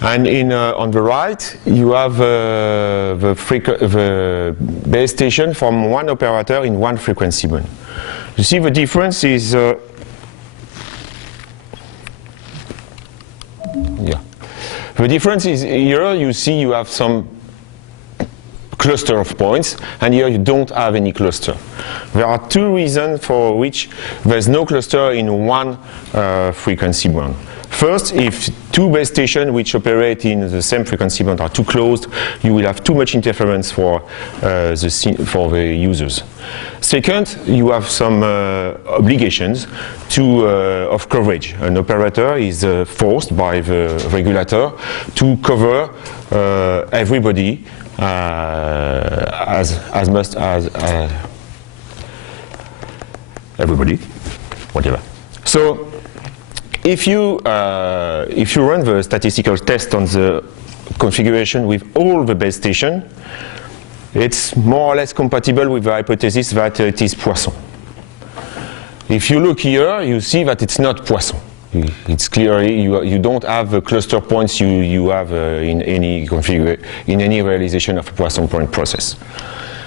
And on the right, you have the base station from one operator in one frequency band. You see the difference is, the difference is here you see you have some cluster of points, and here you don't have any cluster. There are two reasons for which there's no cluster in one frequency band. First, if two base stations which operate in the same frequency band are too close, you will have too much interference for the users. Second, you have some obligations of coverage. An operator is forced by the regulator to cover everybody as much as everybody, whatever. So, if you run the statistical test on the configuration with all the base stations, it's more or less compatible with the hypothesis that it is Poisson. If you look here, you see that it's not Poisson. It's clearly you don't have the cluster points you have in any realization of a Poisson point process.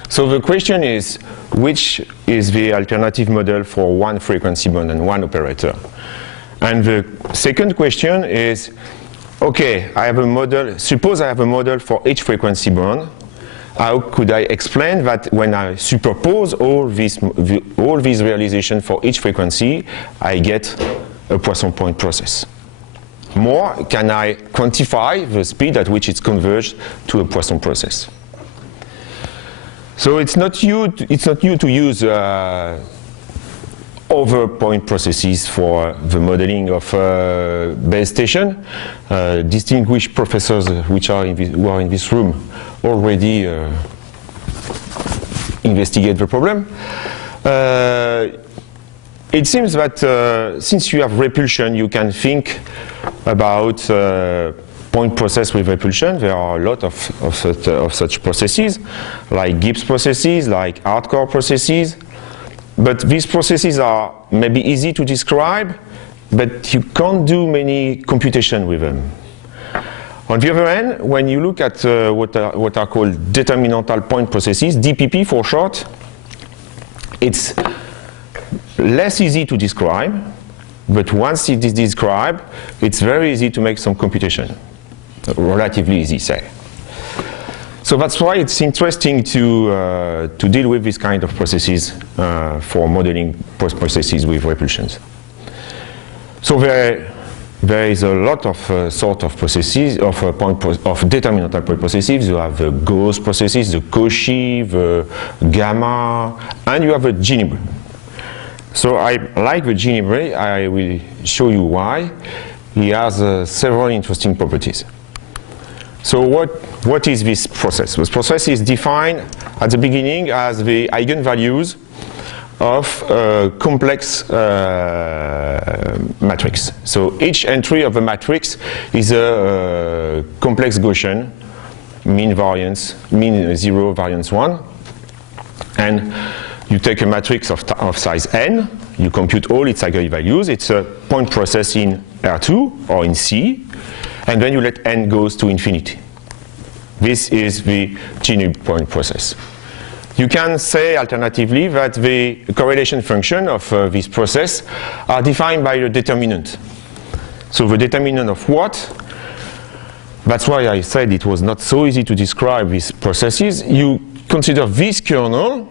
So the question is, which is the alternative model for one frequency band and one operator? And the second question is, okay, I have a model, suppose I have a model for each frequency band. How could I explain that when I superpose all these realizations for each frequency, I get a Poisson point process? More, can I quantify the speed at which it's converged to a Poisson process? So it's not new to use other point processes for the modeling of base station. Distinguished professors who are in this room already investigate the problem. It seems that since you have repulsion, you can think about point process with repulsion. There are a lot of such processes, like Gibbs processes, like hardcore processes. But these processes are maybe easy to describe, but you can't do many computation with them. On the other hand, when you look at what are called determinantal point processes, DPP for short, it's less easy to describe, but once it is described, it's very easy to make some computation. Relatively easy, say. So that's why it's interesting to deal with this kind of processes for modeling processes with repulsions. So there is a lot of sort of processes of determinantal point processes. You have the Gauss processes, the Cauchy, the Gamma, and you have the Ginibre. So I like the Ginibre. I will show you why. He has several interesting properties. So what is this process? This process is defined at the beginning as the eigenvalues of a complex matrix. So each entry of a matrix is a complex Gaussian, mean 0, variance 1. And you take a matrix of size n, you compute all its eigenvalues. It's a point process in R2 or in C. And then you let n goes to infinity. This is the Ginibre point process. You can say alternatively that the correlation function of this process are defined by a determinant. So the determinant of what? That's why I said it was not so easy to describe these processes. You consider this kernel,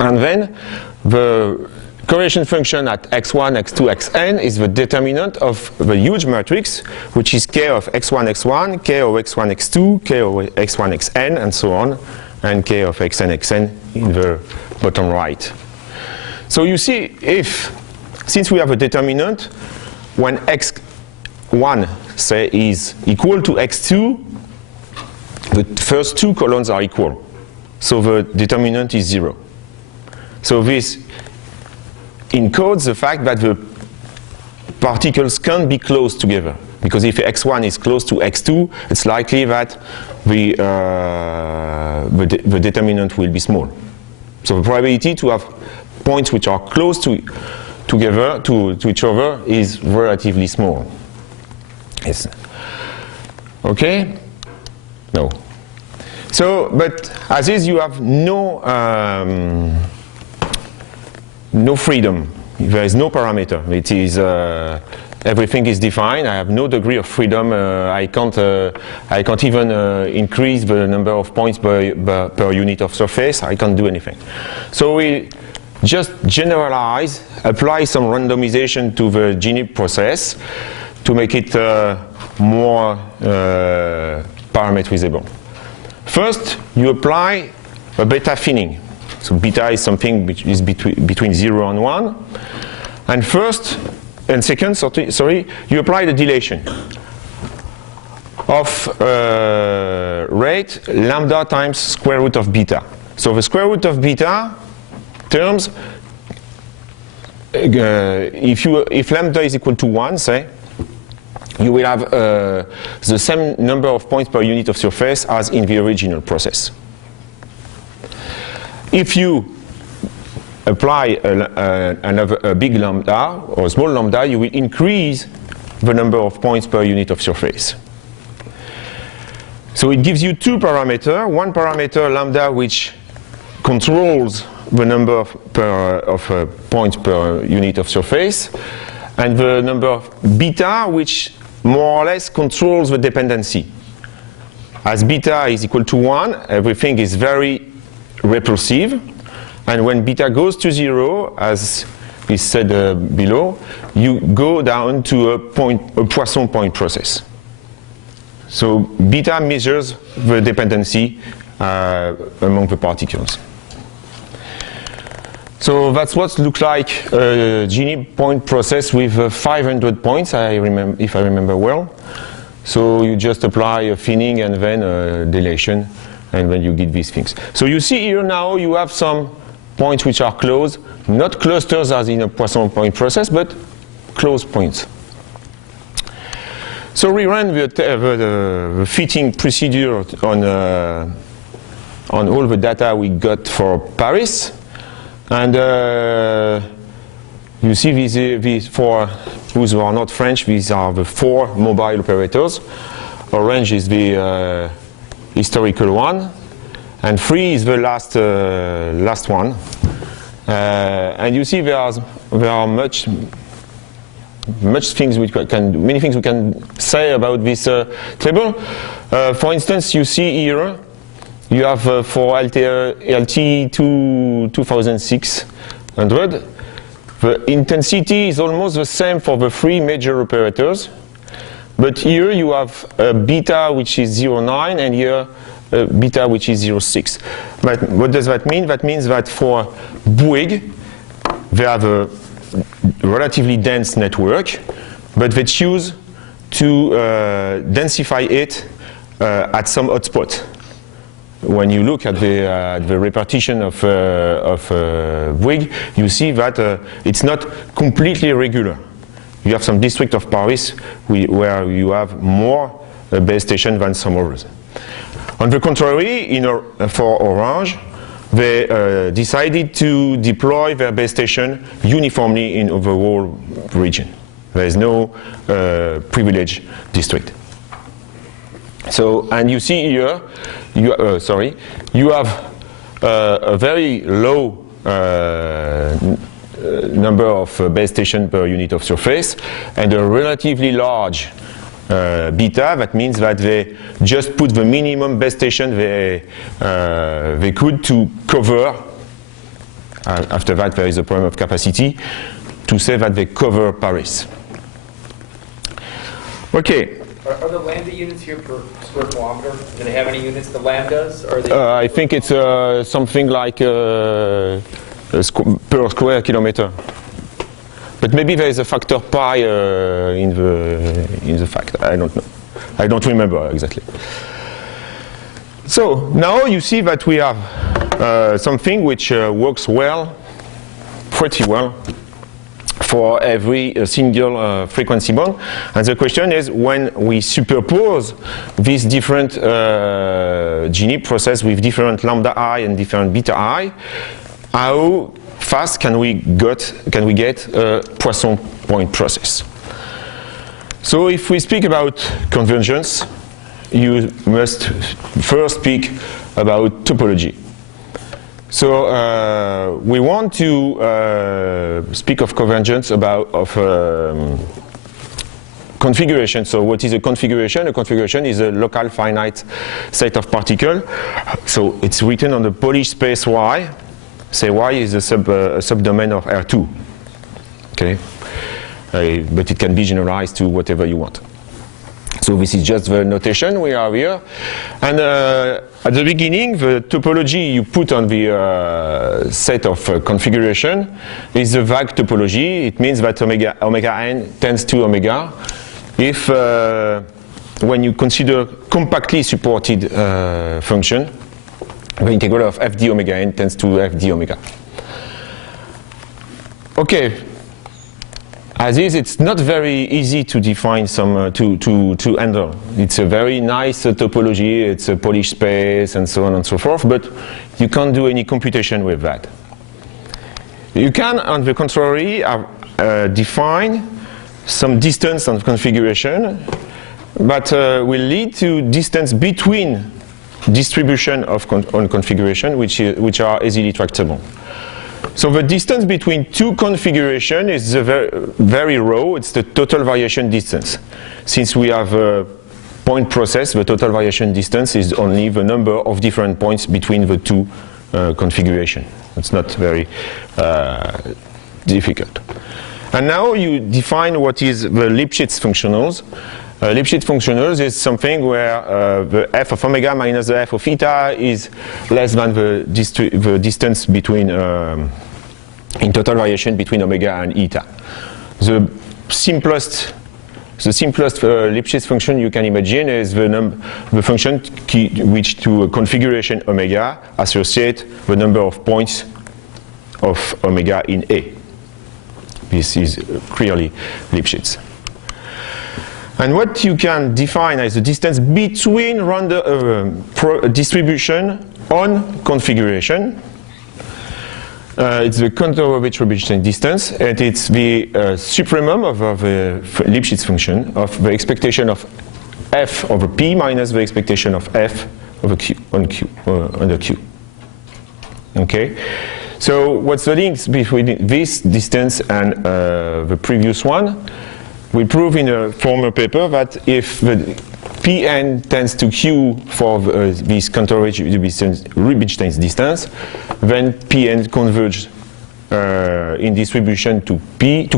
and then the correlation function at x1, x2, xn is the determinant of the huge matrix, which is k of x1, x1, k of x1, x2, k of x1, xn, and so on, and k of xn, xn in the bottom right. So you see, since we have a determinant, when x1, say, is equal to x2, the first two columns are equal. So the determinant is 0. So this encodes the fact that the particles can't be close together. Because if x1 is close to x2, it's likely that the determinant will be small. So the probability to have points which are close to each other is relatively small. Yes. Okay? No. So, but as is, you have no freedom. There is no parameter. It is everything is defined. I have no degree of freedom. I can't even increase the number of points per unit of surface. I can't do anything. So we just generalize, apply some randomization to the Ginibre process to make it more parametrizable. First, you apply a beta thinning. So beta is something which is between 0 and 1. And first, and second, sorry, you apply the dilation of rate lambda times square root of beta. So the square root of beta terms, if lambda is equal to 1, say, you will have the same number of points per unit of surface as in the original process. If you apply a big lambda or a small lambda, you will increase the number of points per unit of surface. So it gives you two parameters. One parameter, lambda, which controls the number of points per unit of surface, and the number of beta, which more or less controls the dependency. As beta is equal to 1, everything is very repulsive, and when beta goes to 0, as is said below, you go down to a Poisson point process. So beta measures the dependency among the particles. So that's what looks like a Ginibre point process with 500 points, if I remember well. So you just apply a thinning and then a dilation, and then you get these things. So you see here now you have some points which are closed, not clusters as in a Poisson point process, but closed points. So we ran the fitting procedure on all the data we got for Paris. And you see these for those who are not French, these are the 4 mobile operators. Orange is the historical one, and 3 is the last one. And you see there are much things we can do, many things we can say about this table. For instance, you see here you have for LT2600, the intensity is almost the same for the 3 major operators, but here you have a beta which is 0.9 and here a beta which is 0.6. But what does that mean? That means that for Bouygues they have a relatively dense network, but they choose to densify it at some hotspot. When you look at the repartition of Bouygues, you see that it's not completely regular. You have some district of Paris where you have more base stations than some others. On the contrary, for Orange, they decided to deploy their base station uniformly in the whole region. There is no privileged district. So, and you see here, you have a very low number of base stations per unit of surface and a relatively large beta. That means that they just put the minimum base station they could to cover. After that, there is a problem of capacity to say that they cover Paris. Okay. Are the lambda units here per square kilometer? Do they have any units, the lambdas? Or are they I think it's something like per square kilometer. But maybe there is a factor pi in the fact. I don't know. I don't remember exactly. So now you see that we have something which works well, pretty well, for every single frequency band. And the question is, when we superpose these different Ginibre process with different lambda I and different beta I, how fast can we get a Poisson point process? So if we speak about convergence, you must first speak about topology. So we want to speak of convergence, configuration. So what is a configuration? A configuration is a local finite set of particles. So it's written on the Polish space Y. Say Y is a subdomain of R2. Okay, but it can be generalized to whatever you want. So this is just the notation we have here. And at the beginning, the topology you put on the set of configuration is the vague topology. It means that omega n tends to omega. If when you consider compactly supported function, the integral of f d omega n tends to f d omega. Okay. As is, it's not very easy to define some to handle. It's a very nice topology. It's a Polish space and so on and so forth. But you can't do any computation with that. You can, on the contrary, define some distance on configuration, but will lead to distance between distribution of on configuration, which are easily tractable. So the distance between two configurations is very raw. It's the total variation distance. Since we have a point process, the total variation distance is only the number of different points between the two configurations. It's not very difficult. And now you define what is the Lipschitz functionals. Lipschitz functionals is something where the f of omega minus the f of eta is less than the distance between in total variation between omega and eta. The simplest Lipschitz function you can imagine is the function which to a configuration omega associate the number of points of omega in A. This is clearly Lipschitz. And what you can define as the distance between distribution on configuration. It's the Convergence distance, and it's the supremum of the Lipschitz function of the expectation of f over p minus the expectation of f over q under q. Okay. So what's the links between this distance and the previous one? We prove in a former paper that if the Pn tends to Q for this Rubinstein's distance, then Pn converges in distribution to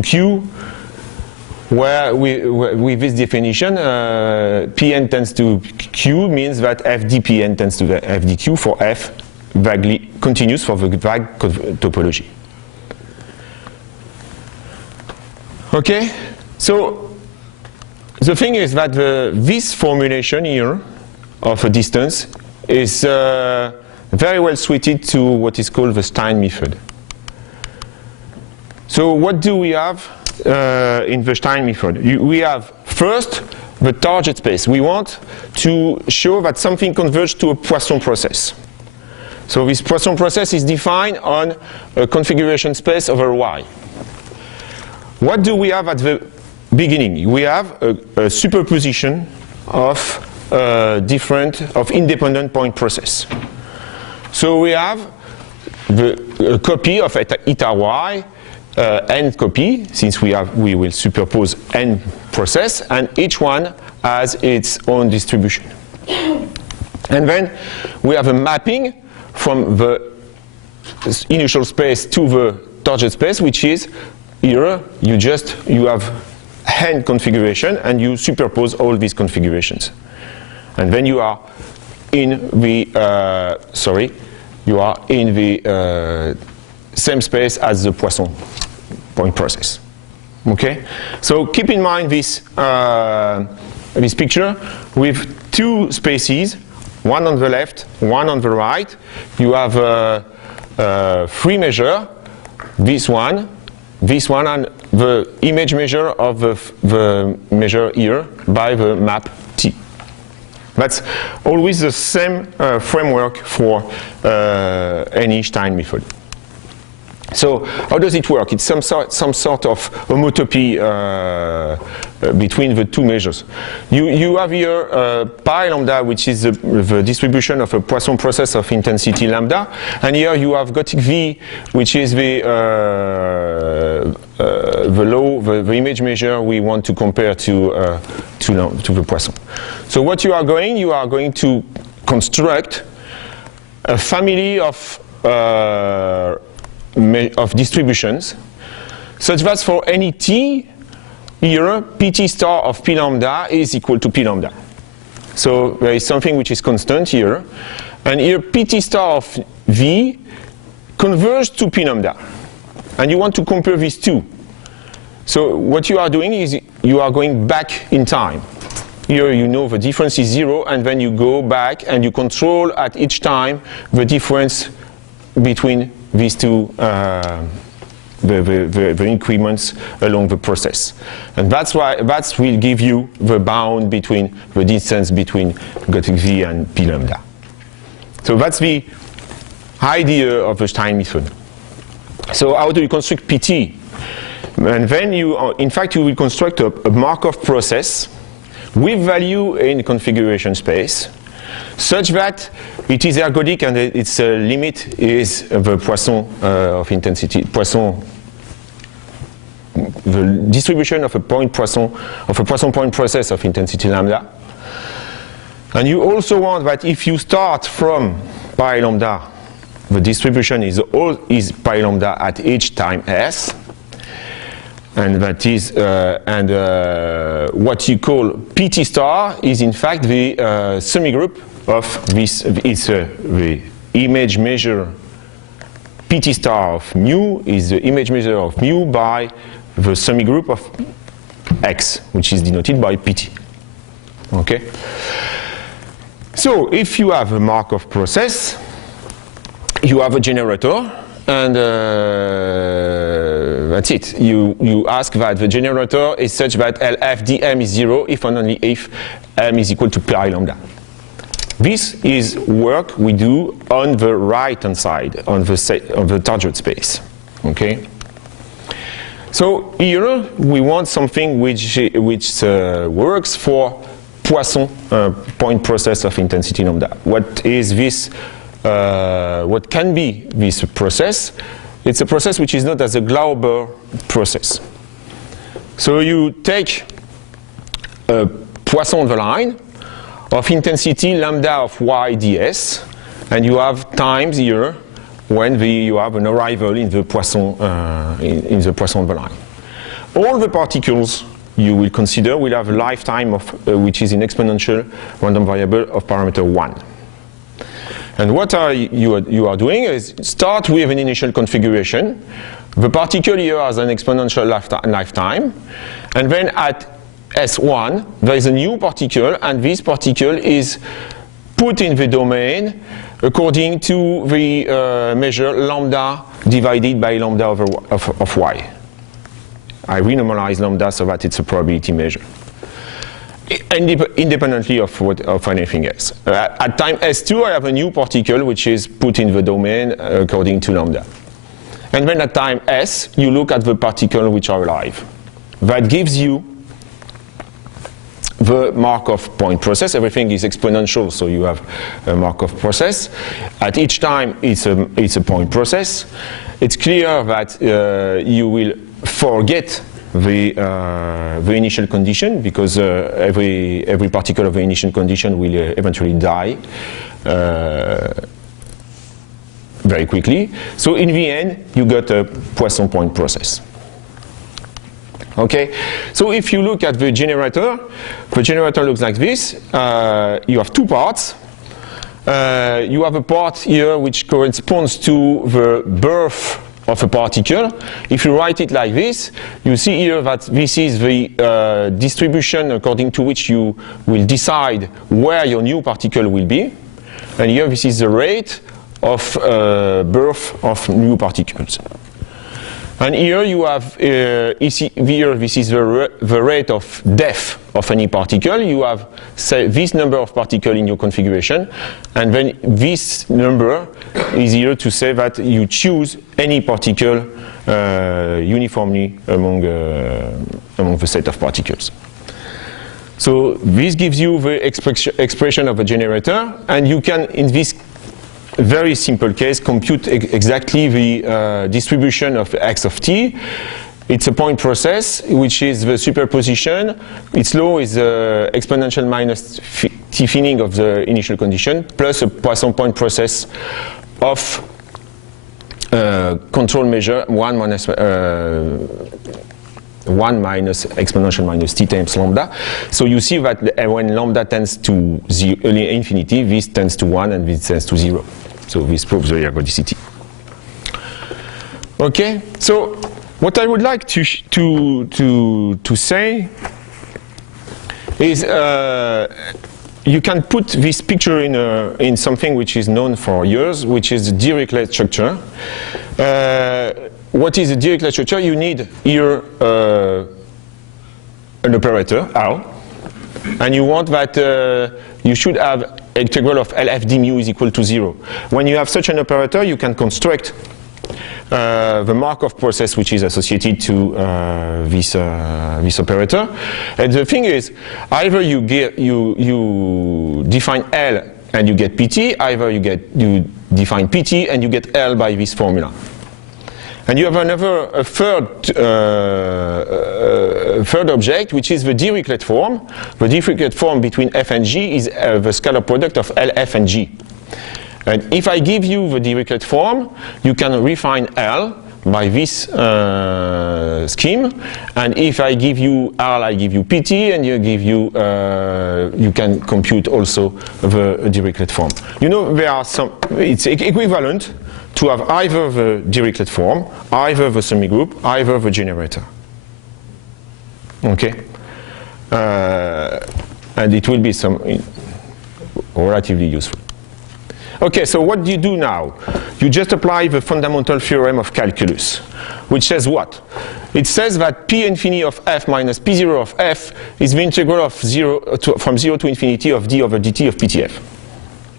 Q, where with this definition, Pn tends to Q means that FdPn tends to FdQ for F vaguely continuous for the vague topology. Okay? So the thing is that this formulation here of a distance is very well suited to what is called the Stein method. So what do we have in the Stein method? We have first the target space. We want to show that something converges to a Poisson process. So this Poisson process is defined on a configuration space over Y. What do we have at the beginning? We have a superposition of independent point process. So we have a copy of eta y, n copy, since we will superpose n process, and each one has its own distribution. And then we have a mapping from the initial space to the target space, which is here you have n configuration and you superpose all these configurations, and then you are in the same space as the Poisson point process. Okay, so keep in mind this this picture with two spaces, one on the left, one on the right. You have three measures, this one, and the image measure of the measure here by the map T. That's always the same framework for any Stein method. So how does it work? It's some sort of homotopy between the two measures. You have here pi lambda, which is the distribution of a Poisson process of intensity lambda, and here you have Gothic V, which is the image measure we want to compare to the Poisson. So what you are going to construct a family of distributions such that for any t, here pt star of p lambda is equal to p lambda. So there is something which is constant here, and here pt star of v converges to p lambda, and you want to compare these two. So what you are doing is you are going back in time. Here you know the difference is 0, and then you go back and you control at each time the difference between these two, the increments along the process. And that will give you the bound between the distance between Gothic V and P lambda. So that's the idea of the Stein method. So how do you construct PT? And then in fact, you will construct a Markov process with value in configuration space, such that it is ergodic and its limit is the Poisson of intensity. Poisson, the distribution of a Poisson point process of intensity lambda. And you also want that if you start from pi lambda, the distribution is pi lambda at each time s. And that is, what you call PT star is in fact the semigroup of this. It's the image measure. PT star of mu is the image measure of mu by the semigroup of X, which is denoted by PT. Okay. So if you have a Markov process, you have a generator. And that's it. You ask that the generator is such that LFDM is 0 if and only if M is equal to pi lambda. This is work we do on the right-hand side, on the target space. Okay. So here we want something which works for Poisson point process of intensity lambda. What is this? What can be this process? It's a process which is known as a Glauber process. So you take a Poisson on the line of intensity lambda of y ds, and you have times here when you have an arrival in the Poisson in the Poisson on the line. All the particles you will consider will have a lifetime of which is an exponential random variable of parameter 1. And what you are doing is start with an initial configuration. The particle here has an exponential lifetime. And then at S1, there is a new particle, and this particle is put in the domain according to the measure lambda divided by lambda of y. I renormalize lambda so that it's a probability measure, independently of anything else. At time S2, I have a new particle which is put in the domain according to lambda. And then at time S, you look at the particles which are alive. That gives you the Markov point process. Everything is exponential, so you have a Markov process. At each time, it's a point process. It's clear that you will forget the initial condition, because every particle of the initial condition will eventually die very quickly. So in the end, you got a Poisson point process. Okay, so if you look at the generator looks like this. You have two parts. You have a part here which corresponds to the birth of a particle. If you write it like this, you see here that this is the distribution according to which you will decide where your new particle will be. And here this is the rate of birth of new particles. And here you have, here this is the rate of depth of any particle. You have, say, this number of particles in your configuration, and then this number is here to say that you choose any particle uniformly among the set of particles. So this gives you the expression of a generator, and you can, in this very simple case, compute exactly the distribution of x of t. It's a point process, which is the superposition. Its law is exponential minus t thinning of the initial condition, plus a Poisson point process of control measure 1 minus exponential minus t times lambda. So you see that when lambda tends to infinity, this tends to 1 and this tends to 0. So this proves the ergodicity. Okay, so what I would like to say is you can put this picture in something which is known for years, which is the Dirichlet structure. What is a Dirichlet structure? You need here an operator, R, and you want that you should have integral of LF d mu is equal to 0. When you have such an operator, you can construct the Markov process which is associated to this operator. And the thing is, either you define L and you get PT, either you define PT and you get L by this formula. And you have a third object, which is the Dirichlet form. The Dirichlet form between f and g is the scalar product of L, f, and g. And if I give you the Dirichlet form, you can refine L by this scheme. And if I give you L, I give you PT, and you can compute also the Dirichlet form. You know, there are some, it's equivalent to have either the Dirichlet form, either the semigroup, either the generator. Okay? And it will be relatively useful. Okay, so what do you do now? You just apply the fundamental theorem of calculus, which says what? It says that P infinity of f minus P0 of f is the integral of from 0 to infinity of d over dt of PTF.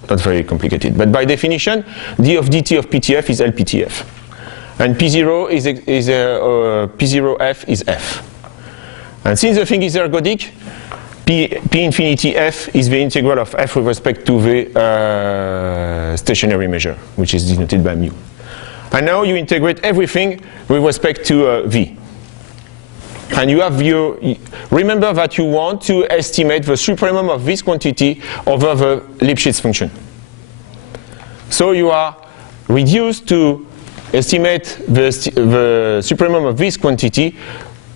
Not very complicated, but by definition, d of dt of PTF is LPTF, and P0 P0f is f. And since the thing is ergodic, P infinity f is the integral of f with respect to the stationary measure, which is denoted by mu. And now you integrate everything with respect to v. And you have remember that you want to estimate the supremum of this quantity over the Lipschitz function. So you are reduced to estimate the supremum of this quantity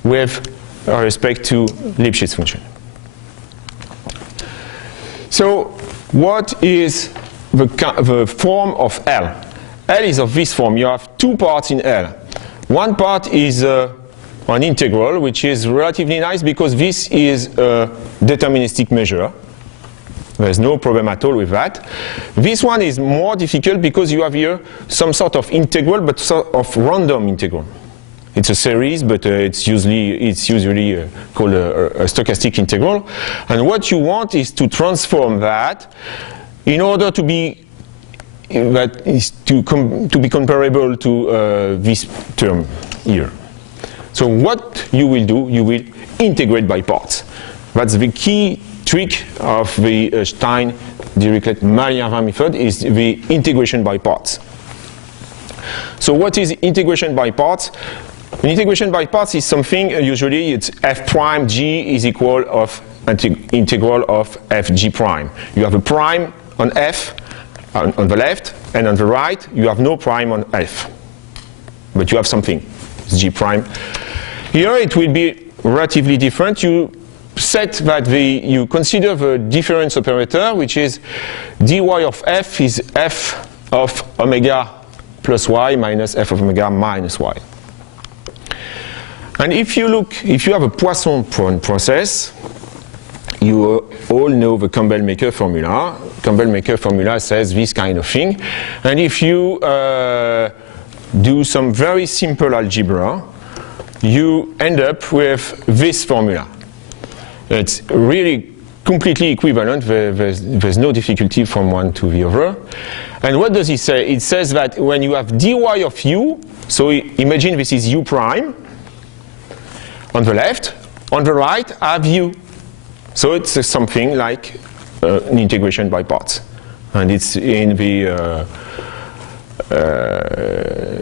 with respect to Lipschitz function. So what is the form of L? L is of this form. You have two parts in L. One part is an integral, which is relatively nice because this is a deterministic measure. There's no problem at all with that. This one is more difficult because you have here some sort of integral, but sort of random integral. It's a series, but it's usually called a stochastic integral. And what you want is to transform that in order to be comparable to this term here. So what you will do, you will integrate by parts. That's the key trick of the Stein-Dirichlet-Malliavin method, is the integration by parts. So what is integration by parts? An integration by parts is something, usually it's f prime g is equal of integral of f g prime. You have a prime on f on the left, and on the right you have no prime on f. But you have something, it's g prime. Here it will be relatively different. You set that you consider the difference operator, which is dy of f is f of omega plus y minus f of omega minus y. And if you have a Poisson process, you all know the Campbell-Maker formula. Campbell-Maker formula says this kind of thing. And if you do some very simple algebra, you end up with this formula. It's really completely equivalent. There's no difficulty from one to the other. And what does it say? It says that when you have dy of u, so imagine this is u prime on the left, on the right I have u. So it's something like an integration by parts. And it's in the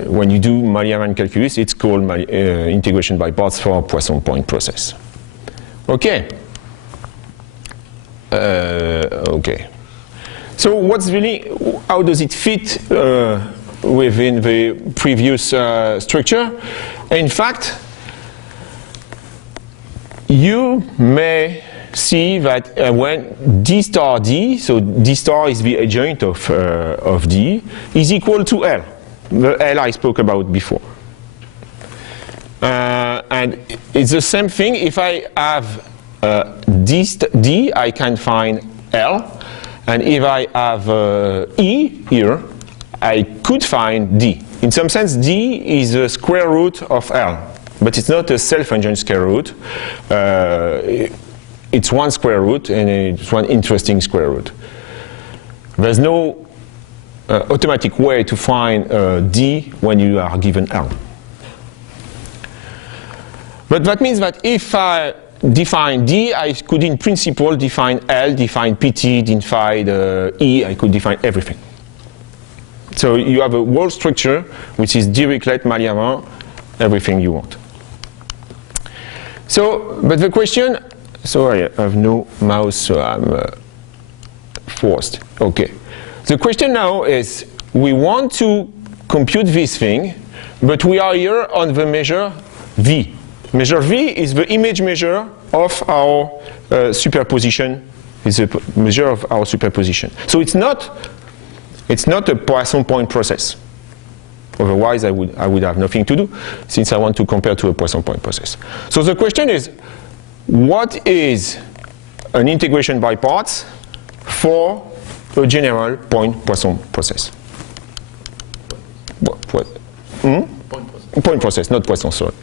when you do Malliavin calculus, it's called integration by parts for Poisson point process. Okay. Okay. So what's really, how does it fit within the previous structure? In fact, you may see that when d star d, so d star is the adjoint of d, is equal to L, the L I spoke about before. And it's the same thing if I have d, I can find L, and if I have E here, I could find D. In some sense, D is the square root of L, but it's not a self-adjoint square root. It's one square root, and it's one interesting square root. There's no automatic way to find D when you are given L. But that means that if I define D, I could in principle define L, define PT, define E, I could define everything. So you have a whole structure which is Dirichlet-Malliavin, everything you want. So, but the question, sorry, I have no mouse, so I'm forced. Okay. The question now is, we want to compute this thing, but we are here on the measure V. Measure V is the image measure of our superposition, is a measure of our superposition. So it's not a Poisson point process. Otherwise, I would have nothing to do, since I want to compare to a Poisson point process. So the question is, what is an integration by parts for a general point Poisson process? Point process, not Poisson, sorry.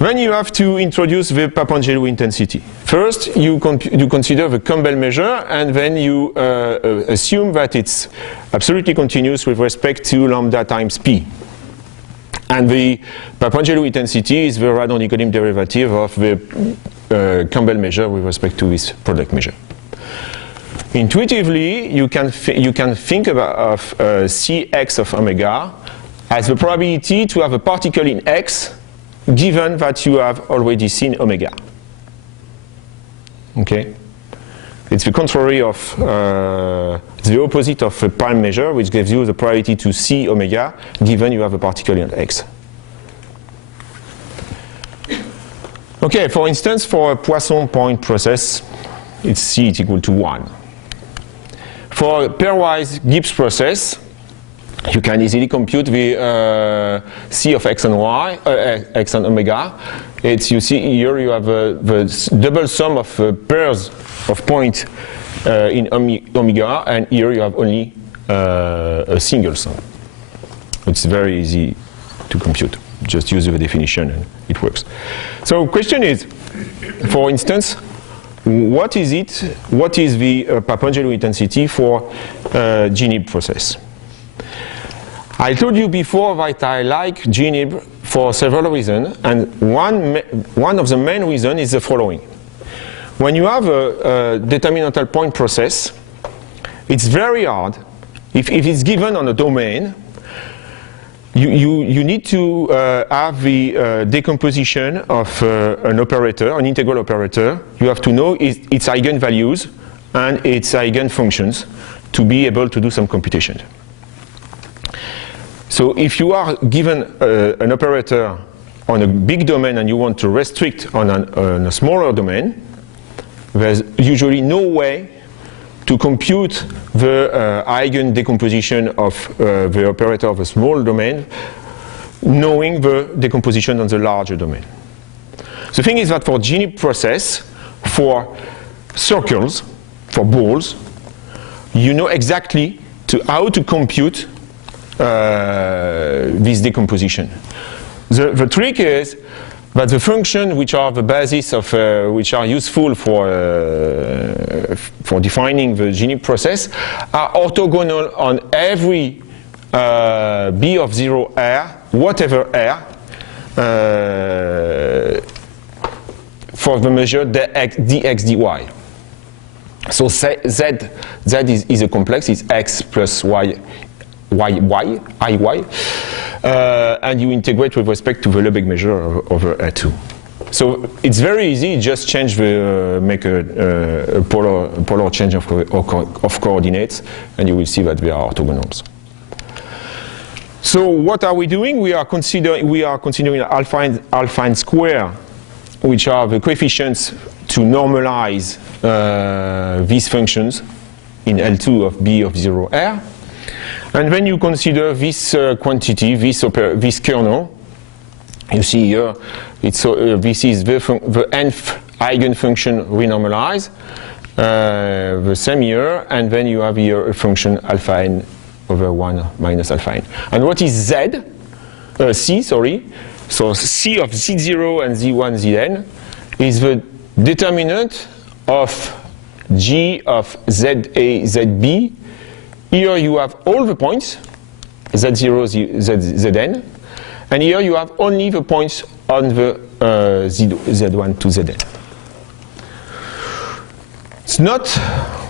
Then you have to introduce the Papangelo intensity. First, you consider the Campbell measure, and then you assume that it's absolutely continuous with respect to lambda times p. And the Papangelo intensity is the Radon-Nikodym derivative of the Campbell measure with respect to this product measure. Intuitively, you can think of Cx of omega as the probability to have a particle in X given that you have already seen omega. Okay? It's the contrary of, it's the opposite of a prime measure, which gives you the probability to see omega given you have a particle in X. Okay, for instance, for a Poisson point process, it's C is equal to 1. For a pairwise Gibbs process, you can easily compute the C of X and Y, X and omega. It's, you see here you have the double sum of pairs of points in omega, and here you have only a single sum. It's very easy to compute. Just use the definition and it works. So question is, for instance, what is the Papangelo intensity for Ginibre process? I told you before that I like Ginibre for several reasons, and one of the main reasons is the following. When you have a determinantal point process, it's very hard. If it's given on a domain, you need to have the decomposition of an operator, an integral operator. You have to know its eigenvalues and its eigenfunctions to be able to do some computation. So if you are given an operator on a big domain and you want to restrict on a smaller domain, there's usually no way to compute the eigen decomposition of the operator of a small domain, knowing the decomposition on the larger domain. The thing is that for Ginibre process, for circles, for balls, you know exactly how to compute this decomposition. The trick is that the functions which are the basis of, which are useful for defining the Ginibre process are orthogonal on every B of 0 R, whatever R, for the measure dx dy. So z is a complex, it's x plus y, iy, and you integrate with respect to the Lebesgue measure over R2. So it's very easy, just change the, make a polar change of coordinates, and you will see that they are orthogonals. So what are we doing? We are considering alpha square, which are the coefficients to normalize these functions in L2 of B of 0 R. And when you consider this quantity, this kernel, you see here, this is the nth eigenfunction renormalized, the same here, and then you have here a function alpha n over 1 minus alpha n. And what is z? C, sorry. So C of z0 and z1, zn is the determinant of G of za, zb. Here you have all the points, z0, zn, and here you have only the points on the z1 to zn. It's not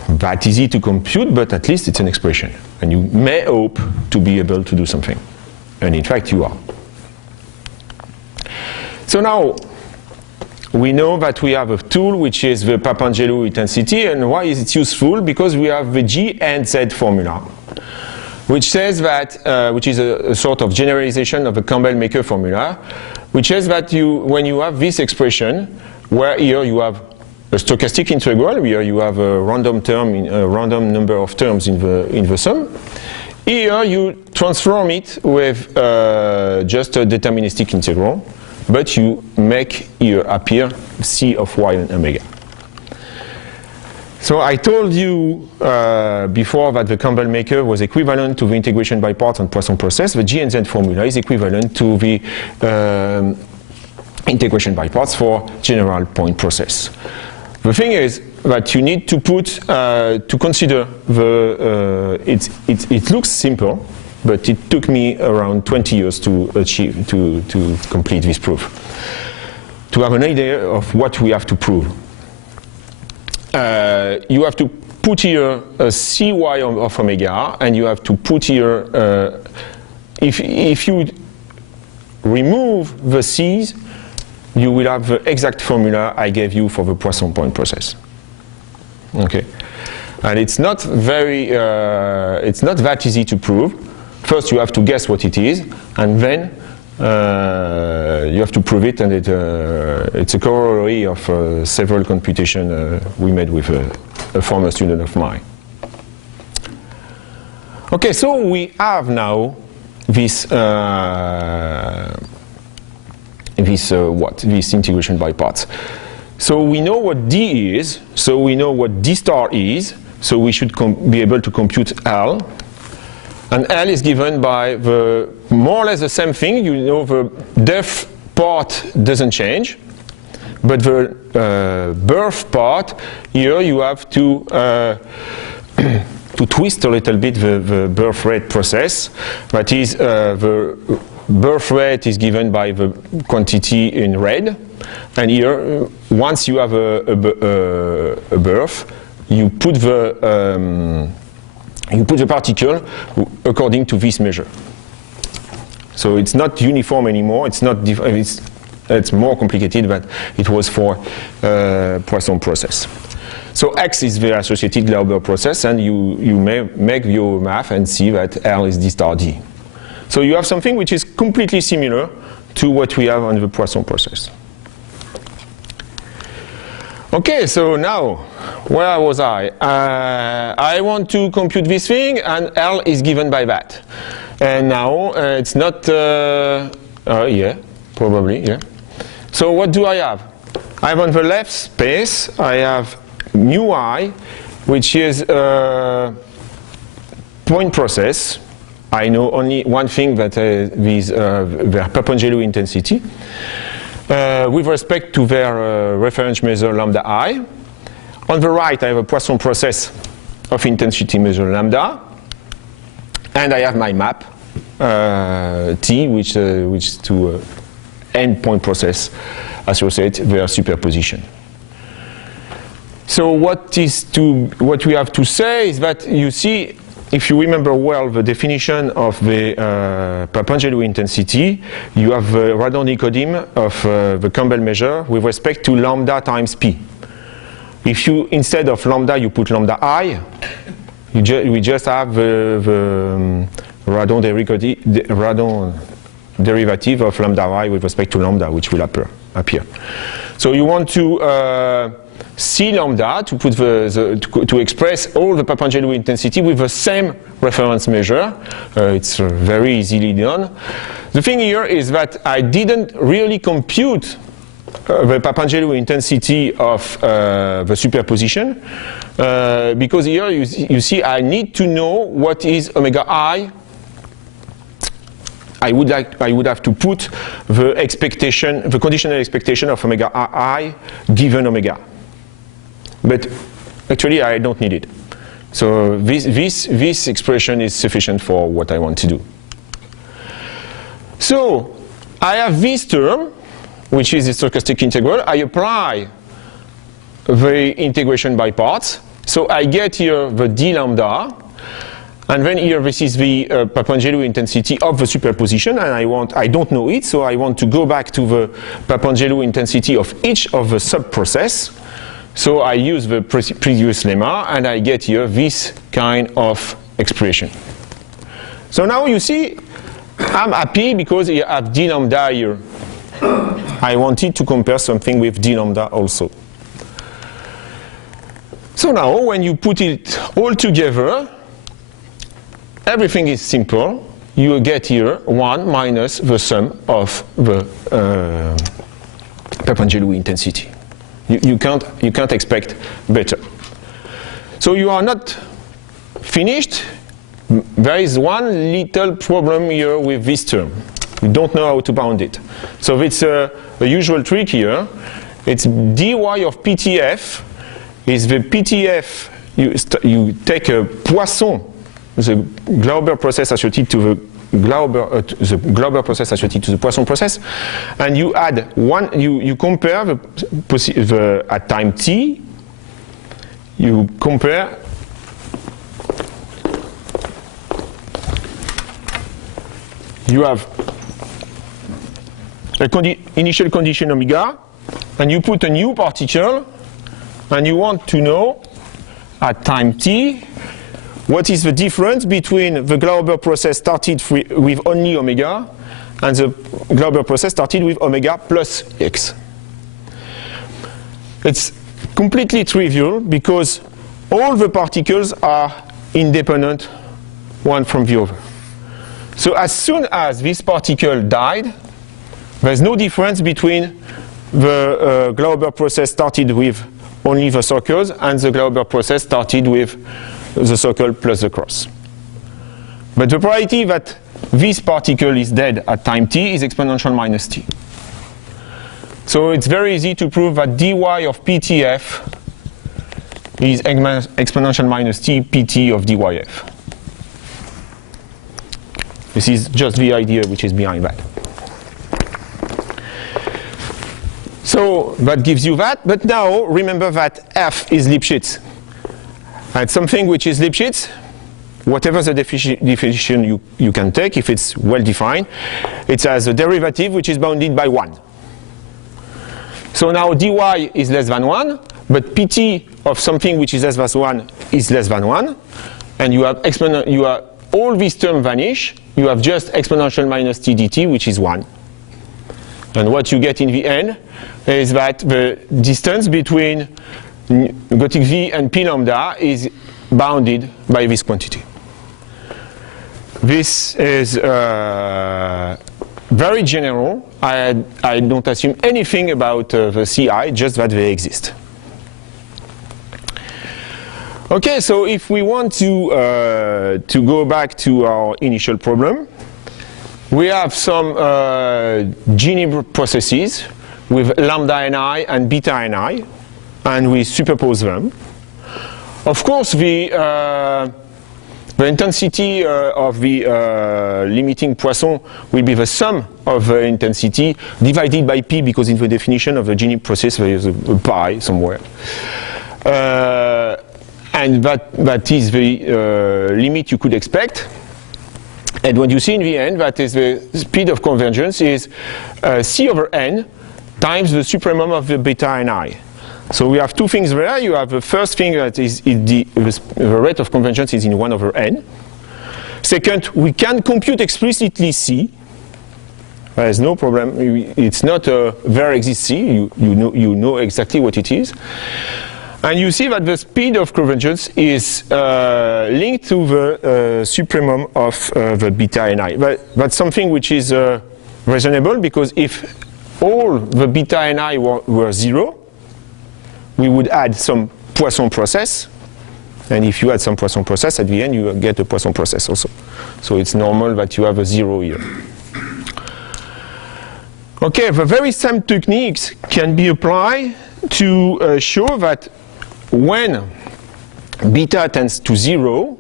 that easy to compute, but at least it's an expression, and you may hope to be able to do something, and in fact you are. So now we know that we have a tool which is the Papangelo intensity, and why is it useful? Because we have the G and Z formula, which says that, which is a sort of generalization of the Campbell-Maker formula, which says that when you have this expression, where here you have a stochastic integral, here you have a random term, a random number of terms in the sum. Here you transform it with just a deterministic integral, but you make here appear C of y and omega. So I told you before that the Campbell-Maker was equivalent to the integration by parts on Poisson process. The G and Z formula is equivalent to the integration by parts for general point process. The thing is that you need to put, to consider the, it looks simple, but it took me around 20 years to achieve, to complete this proof. To have an idea of what we have to prove. You have to put here a cy of omega, and you have to put here, if you remove the c's, you will have the exact formula I gave you for the Poisson point process. Okay, and it's not very, it's not that easy to prove. First, you have to guess what it is, and then you have to prove it, and it's a corollary of several computations we made with a former student of mine. Okay, so we have now this this integration by parts. So we know what D is, so we know what D star is, so we should be able to compute L. And L is given by the more or less the same thing. You know the def part doesn't change, but the birth part, here you have to to twist a little bit the birth rate process. That is, the birth rate is given by the quantity in red, and here once you have a birth, you put the particle according to this measure. So it's not uniform anymore. It's not. It's more complicated than it was for Poisson process. So X is the associated Glauber process, and you may make your math and see that L is D star D. So you have something which is completely similar to what we have on the Poisson process. Okay, so now, where was I? I want to compute this thing, and L is given by that. And now, it's not, yeah, probably, yeah. So what do I have? I have on the left space, I have mu I, which is a point process, I know only one thing, that is their Papangelo intensity with respect to their reference measure lambda I. On the right, I have a Poisson process of intensity measure lambda, and I have my map T, which is to endpoint process associate their superposition. So what we have to say is that, you see, if you remember well the definition of the Papangelo intensity, you have the Radon Nicodim of the Campbell measure with respect to lambda times P. If you, instead of lambda, you put lambda I, we just have the Radon derivative of lambda I with respect to lambda, which will appear. So you want to see lambda to put to express all the Papangelo intensity with the same reference measure. It's very easily done. The thing here is that I didn't really compute the Papangelo intensity of the superposition, because here you see I need to know what is omega I. I would have to put the expectation, the conditional expectation of omega I given omega. But actually I don't need it. So this expression is sufficient for what I want to do. So I have this term, which is the stochastic integral. I apply the integration by parts. So I get here the d lambda, and then here this is the Papangelo intensity of the superposition, and I don't know it, so I want to go back to the Papangelo intensity of each of the sub-process. So I use the previous lemma, and I get here this kind of expression. So now you see, I'm happy because I have d lambda here. I wanted to compare something with d lambda also. So now when you put it all together, everything is simple. You get here 1 minus the sum of the Papangelo intensity. You can't expect better. So you are not finished. There is one little problem here with this term. You don't know how to bound it. So it's a usual trick here. It's dy of PTF is the PTF. You take a Poisson, the Glauber process associated to the Glauber process associated to the Poisson process, and you add one. You compare the at time t. You compare. You have a initial condition omega, and you put a new particle, and you want to know at time t what is the difference between the Glauber process started with only omega and the Glauber process started with omega plus x. It's completely trivial because all the particles are independent one from the other. So as soon as this particle died, there's no difference between the Glauber process started with only the circles and the Glauber process started with the circle plus the cross. But the probability that this particle is dead at time t is exponential minus t. So it's very easy to prove that dy of PTF is exponential minus t pt of dyf. This is just the idea which is behind that. So that gives you that, but now remember that f is Lipschitz. And something which is Lipschitz, whatever the definition you can take, if it's well defined, it has a derivative which is bounded by 1. So now dy is less than 1, but pt of something which is less than 1 is less than 1, and you have all these terms vanish, you have just exponential minus t dt, which is 1. And what you get in the end is that the distance between Gothic V and P lambda is bounded by this quantity. This is very general. I don't assume anything about the CI, just that they exist. Okay, so if we want to go back to our initial problem, we have some Ginibre processes with lambda ni and beta ni, and we superpose them. Of course, the intensity of the limiting Poisson will be the sum of the intensity divided by p, because in the definition of the Ginibre process there is a pi somewhere. And that is the limit you could expect. And what you see in the end, that is the speed of convergence is c over n times the supremum of the beta ni. So we have two things there. You have the first thing that is the rate of convergence is in 1 over n. Second, we can compute explicitly c. There is no problem. It's not there exists c. You know exactly what it is. And you see that the speed of convergence is linked to the supremum of the beta ni. That's something which is reasonable, because if all the beta ni were 0, we would add some Poisson process, and if you add some Poisson process, at the end you get a Poisson process also. So it's normal that you have a 0 here. Okay, the very same techniques can be applied to show that when beta tends to 0,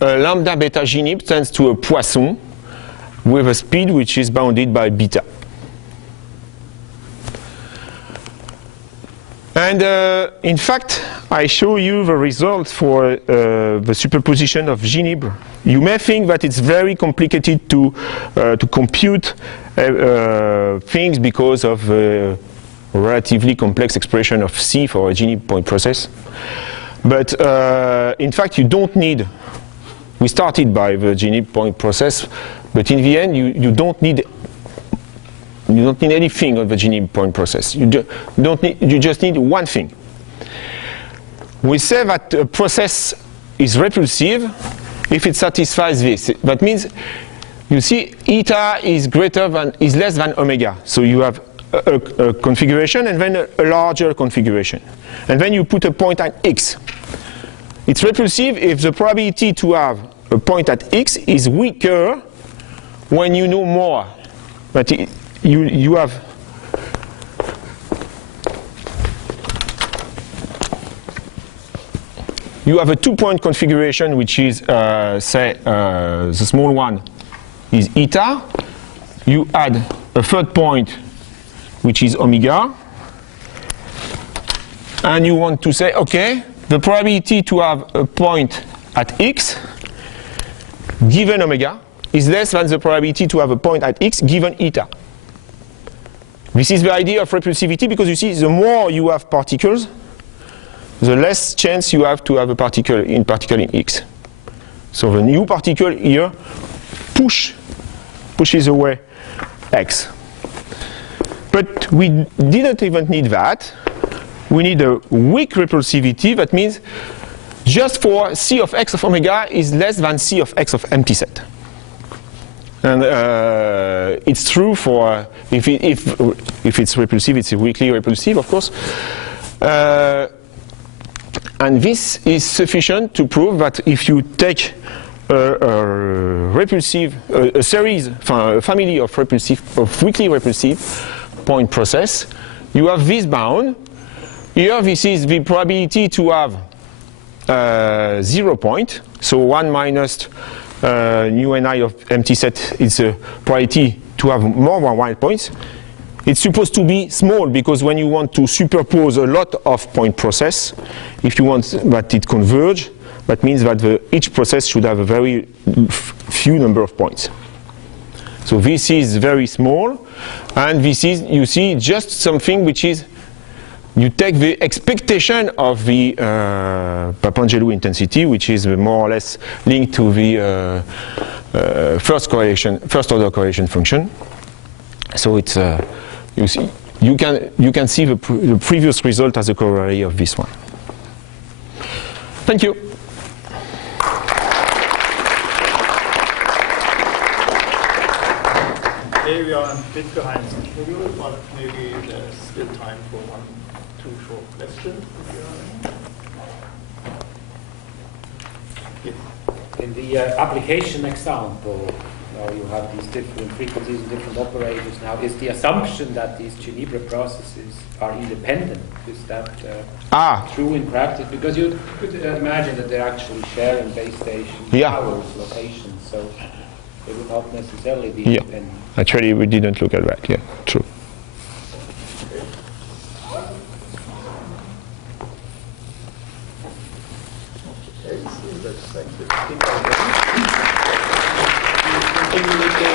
lambda beta Ginibre tends to a Poisson with a speed which is bounded by beta. And in fact, I show you the results for the superposition of Ginibre. You may think that it's very complicated to compute things because of the relatively complex expression of C for a Ginibre point process. But in fact, you don't need, we started by the Ginibre point process, but in the end, you don't need anything of the Ginibre point process. You just need one thing. We say that a process is repulsive if it satisfies this. That means, you see, eta is less than omega. So you have a configuration and then a larger configuration. And then you put a point at x. It's repulsive if the probability to have a point at x is weaker when you know more. But you have a two-point configuration, which is say the small one is eta. You add a third point, which is omega, and you want to say, okay, the probability to have a point at x given omega is less than the probability to have a point at x given eta. This is the idea of repulsivity, because you see, the more you have particles, the less chance you have to have a particle in x. So the new particle here pushes away x. But we didn't even need that. We need a weak repulsivity. That means just for C of x of omega is less than C of x of empty set. And it's true for if it's repulsive, it's a weakly repulsive, of course. And this is sufficient to prove that if you take a family of weakly repulsive point process, you have this bound. Here, this is the probability to have 0 point. So 1 minus nu ni of empty set is a probability to have more than 1 point. It's supposed to be small, because when you want to superpose a lot of point process, if you want that it converge, that means that each process should have a very few number of points. So this is very small, and this is, you see, just something which is, you take the expectation of the Papangelou intensity, which is more or less linked to the first order correlation function. So it's you see, you can see the previous result as a corollary of this one. Thank you. Okay, we are a bit behind schedule, but maybe there's still time for 1, 2 short questions. In the application example, now you have these different frequencies and different operators. Now, is the assumption that these Ginibre processes are independent? Is that true in practice? Because you could imagine that they're actually sharing base station powers, locations, so they would not necessarily be independent. Actually, we didn't look at that. Yeah, true. Continue with the